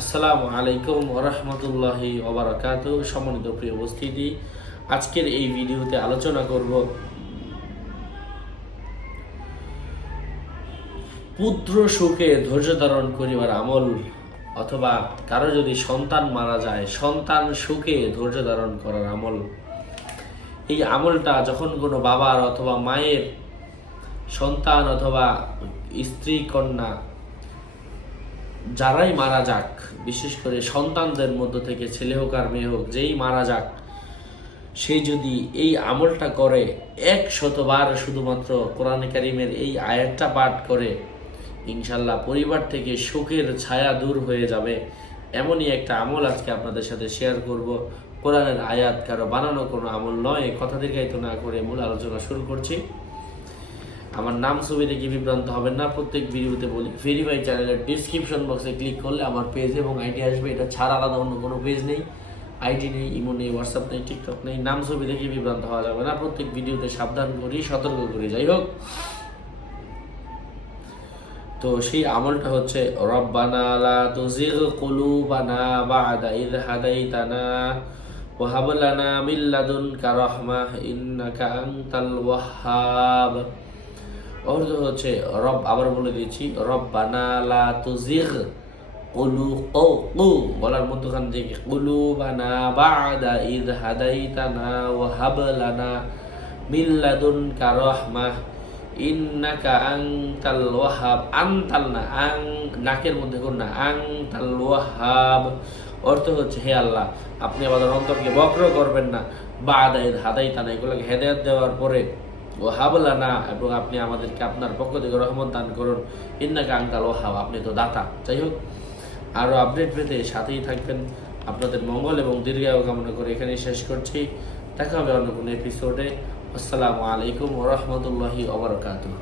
আসসালামু আলাইকুম ওরহমতুল্লাহি ওবরাকাত সম্মানিত প্রিয় উপস্থিতি, আজকের এই ভিডিওতে আলোচনা করব পুত্র সুখে ধৈর্য ধারণ করিবার আমল অথবা কারও যদি সন্তান মারা যায়, সন্তান সুখে ধৈর্য ধারণ করার আমল। এই আমলটা যখন কোনো বাবার অথবা মায়ের সন্তান অথবা স্ত্রী কন্যা যারাই মারা যাক, বিশেষ করে সন্তানদের মধ্য থেকে, ছেলে হোক আর মেয়ে হোক, যেই মারা যাক, সে যদি এই আমলটা করে এক শতবার শুধুমাত্র কোরআন কারিমের এই আয়াতটা পাঠ করে ইনশাল্লাহ পরিবার থেকে সুখের ছায়া দূর হয়ে যাবে। এমনই একটা আমল আজকে আপনাদের সাথে শেয়ার করব। কোরআনের আয়াত কারও বানানো কোনো আমল নয়, কথা দীর্ঘায়িত না করে মূল আলোচনা শুরু করছি। আমার নাম ছবি দেখে বিভ্রান্ত হবেন না, প্রত্যেক ভিডিওতে বলি ভেরিফাই চ্যানেলের ডিসক্রিপশন বক্সে ক্লিক করলে আমার পেজ এবং আইডি আসবে। এটা ছাড়া আলাদা অন্য কোনো পেজ নেই আইডি নেই ইমো নেই হোয়াটসঅ্যাপ নেই টিকটক নেই, নাম ছবি দেখে বিভ্রান্ত হওয়া যাবে না। প্রত্যেক ভিডিওতে সাবধান করি, সতর্ক করি, যাই হোক। তো সেই আমলটা হচ্ছে, রব্বানা লা তুজিগ কুলুবানা বা'দা ইয হাদাইতানা ওয়া লানা মিন লাদুনকা রাহমাহ ইন্নাকা আনতাল ওয়াহ্হাব। অর্থ হচ্ছে রব আবার বলে দিয়েছি, রব্বানা লা তুজিগ কুলু কু কু বলার মধ্যখান থেকে কুলু বানা বাদা ইদ হাদাইতানা ওয়া হাব লানা মিন লাদুনকা রাহমাহ, ইন্নাকা আনতাল ওয়াহাব, আনতাল না, আং, নাকের মধ্যে কোন না, আনতাল ওয়াহাব, অর্থ হচ্ছে হে আল্লাহ, আপনি আমাদের অন্তরকে বক্র করবেন না বা বাদা ইদ হাদাইতানা, এগুলোকে হেদায়েত দেওয়ার পরে ও হাবলানা এবং আপনি আমাদেরকে আপনার পক্ষ থেকে রহমত দান করুন। ইন্নাকে আঙ্কাল ও হাব আপনি তো দাতা। যাই হোক আরও আপডেট পেতে সাথেই থাকবেন। আপনাদের মঙ্গল এবং দীর্ঘায়ু কামনা করে এখানেই শেষ করছি। দেখা হবে অন্য কোনো এপিসোডে আসসালামু আলাইকুম ওরহমতুল্লাহি ওবরকাতুহ